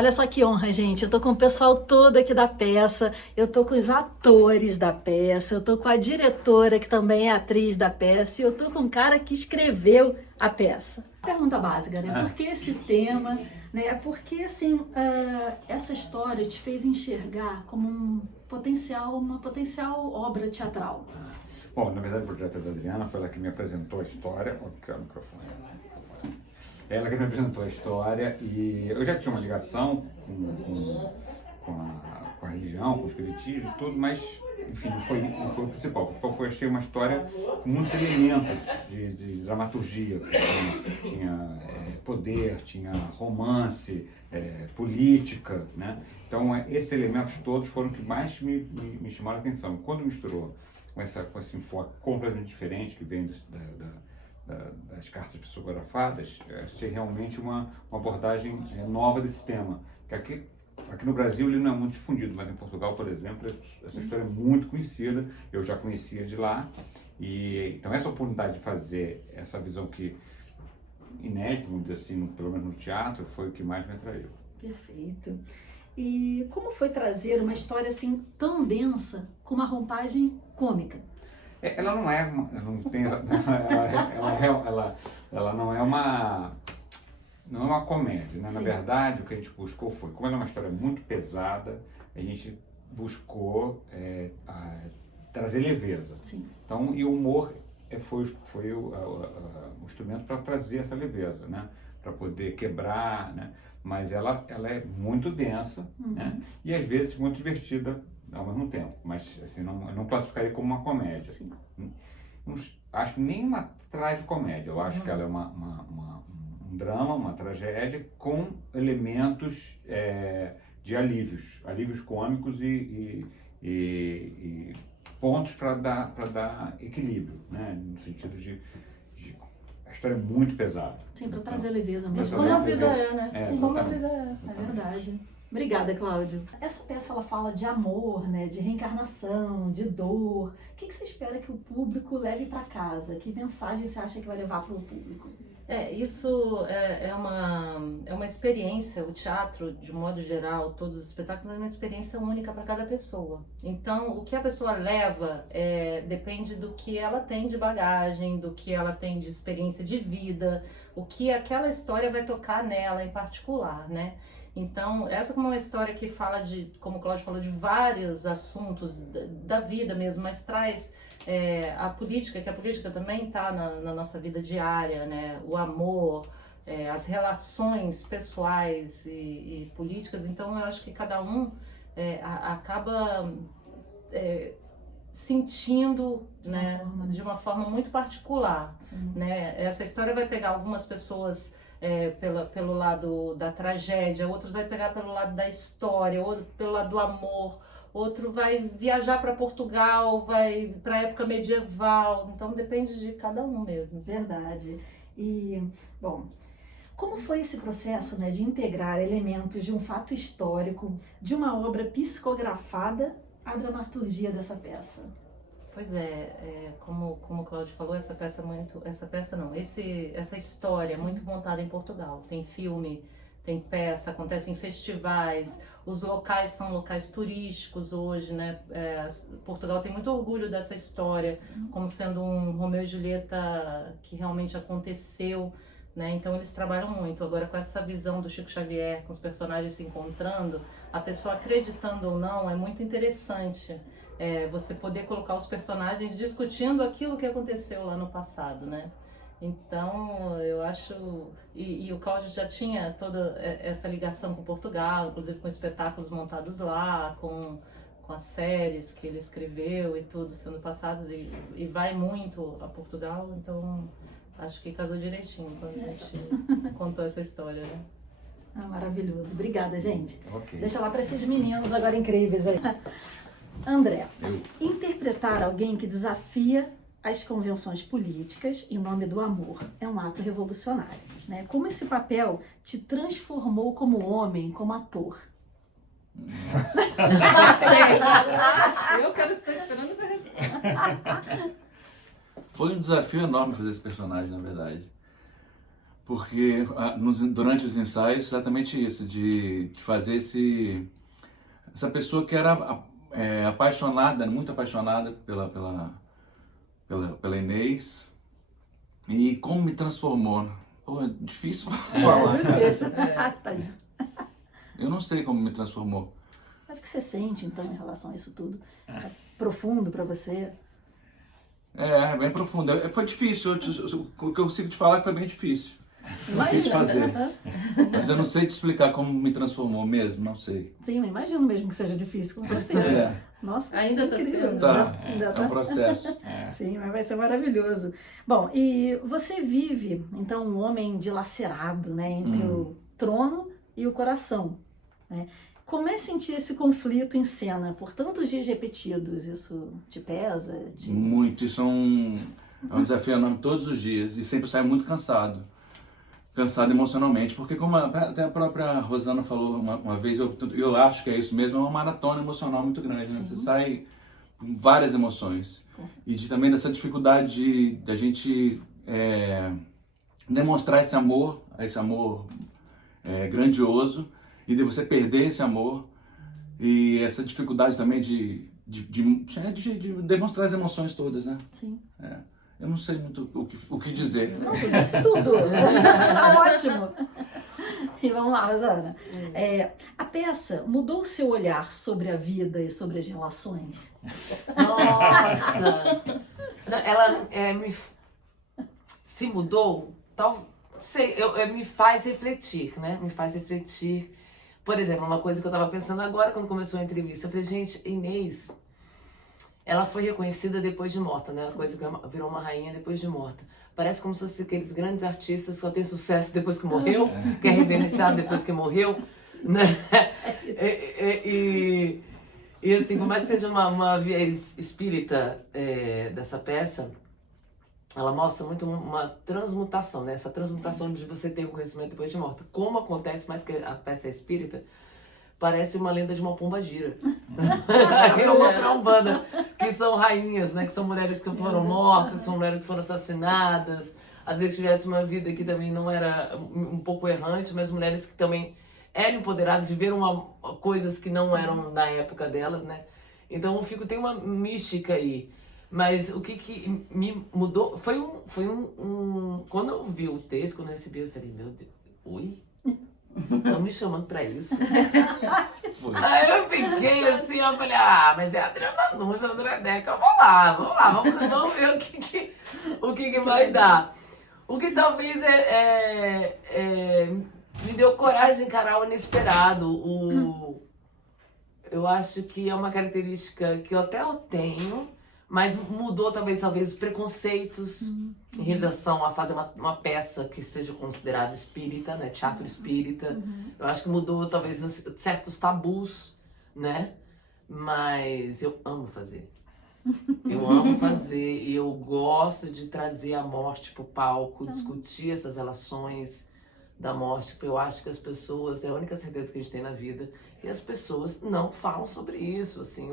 Olha só que honra, gente. Eu tô com o pessoal todo aqui da peça, eu tô com os atores da peça, eu tô com a diretora, que também é atriz da peça, e eu tô com um cara que escreveu a peça. Pergunta básica, né? Por que esse tema? Né? Porque, assim, essa história te fez enxergar como uma potencial obra teatral. Bom, na verdade, o projeto da Adriana foi ela que me apresentou a história. Que é o microfone. Ela que me apresentou a história e eu já tinha uma ligação com a religião, com o espiritismo e tudo, mas, enfim, não foi o principal. O principal foi, achei uma história com muitos elementos de dramaturgia. Tinha poder, tinha romance, política, né? Então, esses elementos todos foram os que mais me chamaram a atenção. Quando misturou com esse enfoque completamente diferente que vem das cartas psicografadas, achei realmente uma abordagem nova desse tema. Que aqui no Brasil ele não é muito difundido, mas em Portugal, por exemplo, essa história é muito conhecida, eu já conhecia de lá, e então essa oportunidade de fazer essa visão que inédita, vamos dizer assim, pelo menos no teatro, foi o que mais me atraiu. Perfeito. E como foi trazer uma história assim tão densa com uma roupagem cômica? Ela não é uma, ela não é uma comédia, né? Na verdade, o que a gente buscou foi, como ela é uma história muito pesada, a gente buscou trazer leveza. Sim. Então, e o humor foi o instrumento para trazer essa leveza, né? Para poder quebrar, né? Mas ela é muito densa, né? E às vezes muito divertida ao mesmo tempo, mas assim, eu não classificaria como uma comédia. Sim. Não acho que nem uma tragicomédia, eu acho que ela é um drama, uma tragédia com elementos de alívios cômicos e pontos para dar equilíbrio, né? No sentido de a história é muito pesada. Sim, para trazer leveza Mas mesmo. como a vida é, né? Sim, como a vida é. É verdade. Obrigada, Cláudio. Essa peça ela fala de amor, né, de reencarnação, de dor. O que você espera que o público leve para casa? Que mensagem você acha que vai levar para o público? Isso é uma experiência, o teatro, de modo geral, todos os espetáculos, é uma experiência única para cada pessoa. Então, o que a pessoa leva depende do que ela tem de bagagem, do que ela tem de experiência de vida, o que aquela história vai tocar nela em particular, né? Então, essa como é uma história que fala como o Cláudio falou, de vários assuntos da vida mesmo, mas traz a política, que a política também está na nossa vida diária, né? O amor, as relações pessoais e políticas. Então, eu acho que cada um acaba sentindo, né, de uma forma muito particular, né? Essa história vai pegar algumas pessoas pelo lado da tragédia, outros vai pegar pelo lado da história, outro pelo lado do amor, outro vai viajar para Portugal, vai para a época medieval, então depende de cada um mesmo. Verdade. E, bom, como foi esse processo, né, de integrar elementos de um fato histórico, de uma obra psicografada, à dramaturgia dessa peça? Pois como o Cláudio falou, essa história é muito montada em Portugal. Tem filme, tem peça, acontece em festivais, os locais são locais turísticos hoje, né? Portugal tem muito orgulho dessa história, como sendo um Romeu e Julieta que realmente aconteceu, né? Então eles trabalham muito. Agora, com essa visão do Chico Xavier, com os personagens se encontrando, a pessoa acreditando ou não, é muito interessante. Você poder colocar os personagens discutindo aquilo que aconteceu lá no passado, né? Então, eu acho... E o Cláudio já tinha toda essa ligação com Portugal, inclusive com espetáculos montados lá, com as séries que ele escreveu e tudo sendo passados, e vai muito a Portugal, então acho que casou direitinho quando a gente contou essa história, né? Maravilhoso. Obrigada, gente. Okay. Deixa lá para esses meninos agora incríveis aí. André, interpretar alguém que desafia as convenções políticas em nome do amor é um ato revolucionário, né? Como esse papel te transformou como homem, como ator? Eu quero estar esperando essa resposta. Foi um desafio enorme fazer esse personagem, na verdade. porque durante os ensaios, exatamente isso, de fazer essa pessoa que era apaixonada, muito apaixonada pela Inês, e como me transformou. Pô, é difícil falar. Isso. Tadinho. Eu não sei como me transformou. Mas o que você sente, então, em relação a isso tudo? É profundo para você? É bem profundo. Foi difícil. O que eu consigo te falar é que foi bem difícil. Difícil fazer. Mas eu não sei te explicar como me transformou mesmo, não sei. Sim, eu imagino mesmo que seja difícil, com certeza. É. Nossa, Ainda tá incrível. sendo. Tá, Ainda é um processo. Sim, mas vai ser maravilhoso. Bom, e você vive, então, um homem dilacerado, né, entre o trono e o coração, né? Como é sentir esse conflito em cena por tantos dias repetidos? Isso te pesa? Muito. Isso é um desafio enorme todos os dias e sempre saio muito cansado. Cansado emocionalmente, porque como até a própria Rosana falou uma vez, eu acho que é isso mesmo, é uma maratona emocional muito grande, né? Você sai com várias emoções. E também dessa dificuldade da gente demonstrar esse amor grandioso, e de você perder esse amor, e essa dificuldade também de demonstrar as emoções todas, né? Sim. Eu não sei muito o que dizer. Não, tu disse tudo. Tá ótimo. E vamos lá, Rosana. A peça mudou o seu olhar sobre a vida e sobre as relações? Nossa! Ela se mudou, me faz refletir, né? Me faz refletir. Por exemplo, uma coisa que eu estava pensando agora quando começou a entrevista, eu falei, gente, Inês, ela foi reconhecida depois de morta, né? A coisa que virou uma rainha depois de morta. Parece como se fosse aqueles grandes artistas que só têm sucesso depois que morreu, que é reverenciado depois que morreu, né? E assim, por mais que seja uma viés espírita dessa peça, ela mostra muito uma transmutação, né? Essa transmutação de você ter o conhecimento depois de morta. Como acontece, mais que a peça é espírita, parece uma lenda de uma pombagira. É uma pré-umbanda, que são rainhas, né? Que são mulheres que foram mortas, são mulheres que foram assassinadas. Às vezes tivesse uma vida que também não era um pouco errante, mas mulheres que também eram empoderadas, viveram coisas que não eram da época delas, né? Então tem uma mística aí. Mas o que me mudou foi quando eu vi o texto, quando eu recebi, eu falei, meu Deus, oi? Estão me chamando pra isso? Aí eu fiquei assim, eu falei, mas é a Adriana Nunes, a André Deca, vamos ver o que vai dar. O que talvez me deu coragem de encarar o inesperado. Eu acho que é uma característica que eu tenho, mas mudou talvez os preconceitos em relação a fazer uma peça que seja considerada espírita, né? Teatro espírita. Eu acho que mudou talvez certos tabus, né? Mas eu amo fazer. Eu amo fazer e eu gosto de trazer a morte pro palco, discutir essas relações da morte, porque eu acho que as pessoas, é a única certeza que a gente tem na vida, e as pessoas não falam sobre isso, assim,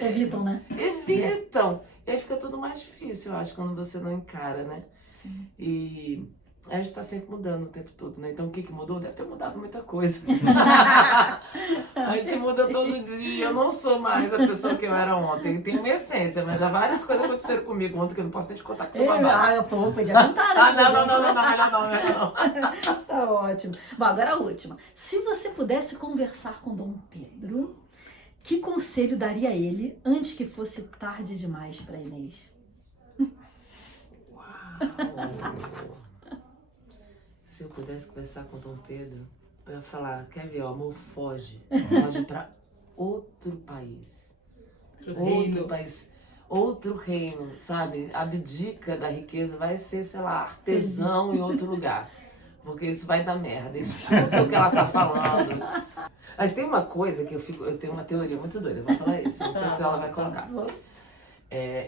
Evitam, né? Evitam! E aí fica tudo mais difícil, eu acho, quando você não encara, né? Sim. E a gente tá sempre mudando o tempo todo, né? Então o que mudou? Deve ter mudado muita coisa. A gente muda todo dia, eu não sou mais a pessoa que eu era ontem. Tem minha essência, mas já várias coisas aconteceram comigo ontem que eu não posso nem te contar que são babadas. Podia contar, né? Não, melhor não. Tá ótimo. Bom, agora a última. Se você pudesse conversar com Dom Pedro, que conselho daria a ele antes que fosse tarde demais para Inês? Uau! Se eu pudesse conversar com Dom Pedro, eu ia falar, quer ver, amor, foge pra outro país. Outro reino, sabe? Abdica da riqueza, vai ser, sei lá, artesão em outro lugar. Porque isso vai dar merda, escuta o que ela tá falando. Mas tem uma coisa que eu tenho uma teoria muito doida, vou falar isso, não sei se ela vai colocar.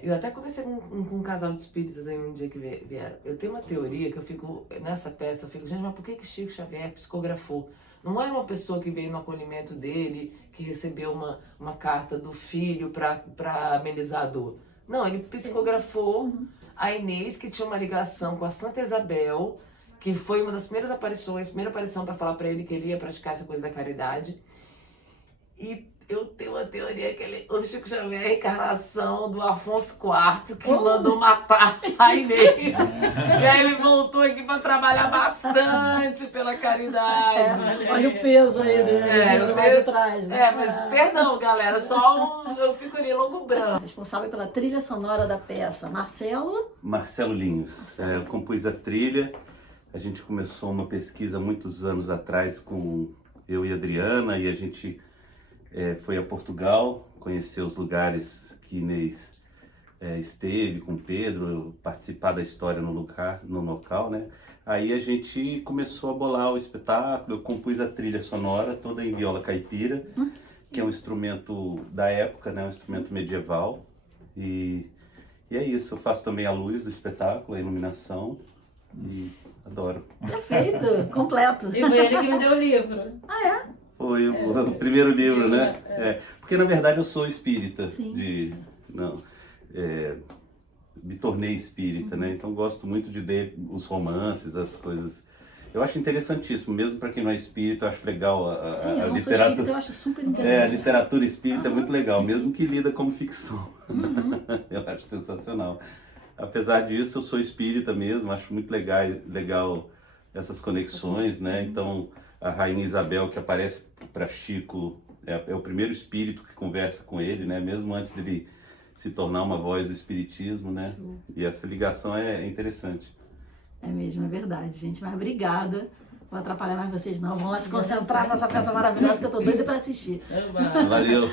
Eu até conversei com um casal de espíritas aí um dia que vieram. Eu tenho uma teoria que eu fico, nessa peça, gente, mas por que Chico Xavier psicografou? Não é uma pessoa que veio no acolhimento dele, que recebeu uma carta do filho para amenizar a dor. Não, ele psicografou a Inês, que tinha uma ligação com a Santa Isabel, que foi uma das primeiras aparições, primeira aparição para falar para ele que ele ia praticar essa coisa da caridade. E eu tenho uma teoria que o Chico Xavier é a reencarnação do Afonso IV, que mandou matar a Inês. E aí ele voltou aqui para trabalhar bastante pela caridade. Olha o peso aí dele, lá de trás, né? Mas perdão, galera, eu fico ali logo branco. Responsável pela trilha sonora da peça, Marcelo Linhos. Eu compus a trilha. A gente começou uma pesquisa muitos anos atrás com eu e a Adriana, e a gente foi a Portugal, conhecer os lugares que Inês esteve com Pedro, participar da história no local, né? Aí a gente começou a bolar o espetáculo, eu compus a trilha sonora toda em viola caipira, que é um instrumento da época, né? Um instrumento medieval. E é isso, eu faço também a luz do espetáculo, a iluminação, e adoro. Perfeito, completo. E foi ele que me deu o livro. Foi o primeiro livro, né? Porque na verdade eu sou espírita. Sim. Me tornei espírita, né? Então gosto muito de ler os romances, as coisas. Eu acho interessantíssimo, mesmo para quem não é espírita, eu acho legal a Sim, eu não sou literatura. espírita, eu acho super interessante. A literatura espírita é muito legal, mesmo que lida como ficção. Eu acho sensacional. Apesar disso, eu sou espírita mesmo, acho muito legal essas conexões, né? Então, a Rainha Isabel, que aparece para Chico, é o primeiro espírito que conversa com ele, né? Mesmo antes dele se tornar uma voz do espiritismo, né? E essa ligação é interessante. É mesmo, é verdade, gente. Mas obrigada. Não vou atrapalhar mais vocês, não. Vamos lá se concentrar nessa peça maravilhosa que eu tô doida para assistir. Valeu!